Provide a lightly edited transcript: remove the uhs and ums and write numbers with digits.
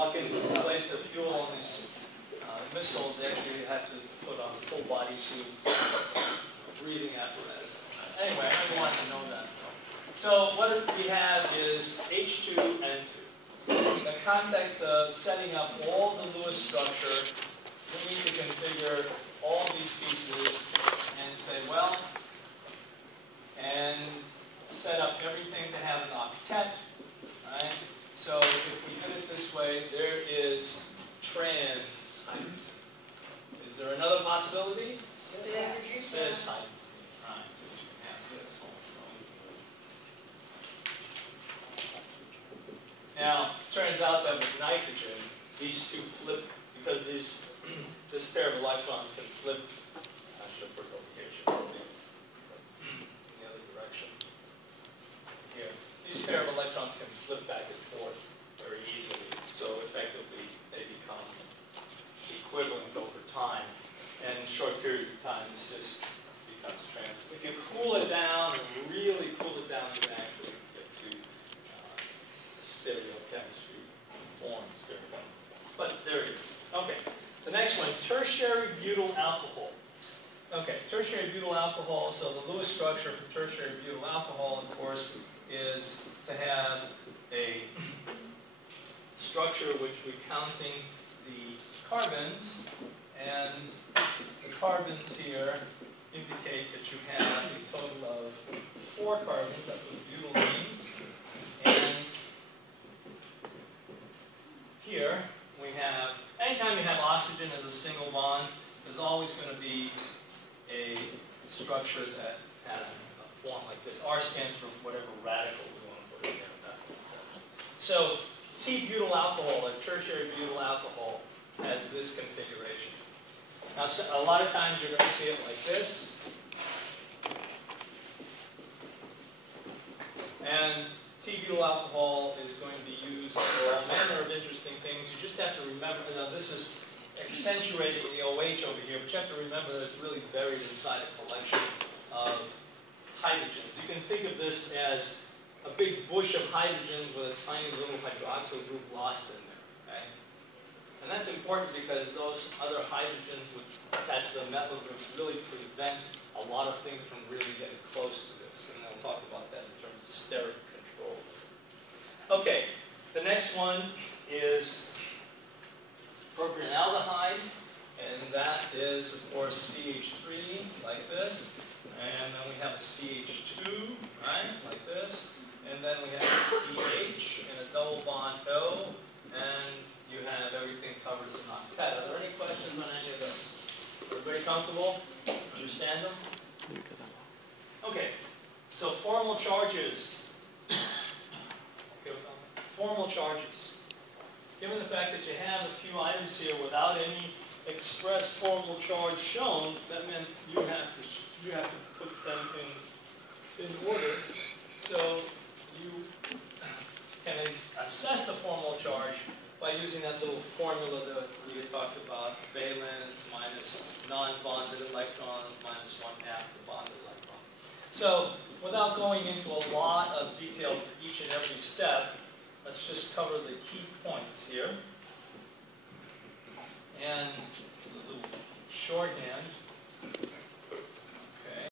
walk in to place the fuel on these missiles, they actually have to put on full body suits, breathing apparatus. Anyway, I don't want to know that. So what we have is H2N2. In the context of setting up all the Lewis structure, we need to configure all these pieces and say, well, and set up everything to have an octet. Right? So if we did it this way, there is trans hydrazine. Is there another possibility? Cis hydrazine. Right. So we can have this also. Now, it turns out that with nitrogen, these two flip because this pair of electrons can flip. I should put it over here. Should put it in the other direction. Here, these pair of electrons can flip back and forth very easily. So effectively, they become equivalent over time. And in short periods of time, the cis becomes trans. If you cool it down and really cool it down, you can actually get to stereochemistry forms there. But there it is. Okay. The next one, tertiary butyl alcohol. Okay, tertiary butyl alcohol. So the Lewis structure for tertiary butyl alcohol, of course, is to have a structure which we're counting the carbons, and the carbons here indicate that you have a total of 4 carbons. That's what butyl means. And here we have, anytime you have oxygen as a single bond, there's always going to be a structure that has a form like this. R stands for whatever radical we want to put in there. So T-butyl alcohol, or tertiary butyl alcohol, has this configuration. Now, a lot of times you're going to see it like this. And T-butyl alcohol is going to be used for all manner of interesting things. You just have to remember, now this is accentuating the OH over here, but you have to remember that it's really buried inside a collection of hydrogens. You can think of this as a big bush of hydrogens with a tiny little hydroxyl group lost in there. Okay? And that's important because those other hydrogens which attach to the methyl groups really prevent a lot of things from really getting close to this. And I'll talk about that in terms of steric control. Okay, the next one is propionaldehyde, and that is, of course, CH3, like this. And then we have a CH2, right, like this. And then we have a CH and a double bond O, and you have everything covered as an octet. Are there any questions on any of those? Everybody comfortable? Understand them? Okay, so formal charges. Okay, formal charges. Given the fact that you have a few items here without any express formal charge shown, that meant you have to put them in order. So you can assess the formal charge by using that little formula that we had talked about, valence minus non-bonded electrons minus 1/2 the bonded electron. So without going into a lot of detail for each and every step, let's just cover the key points here. And a little shorthand.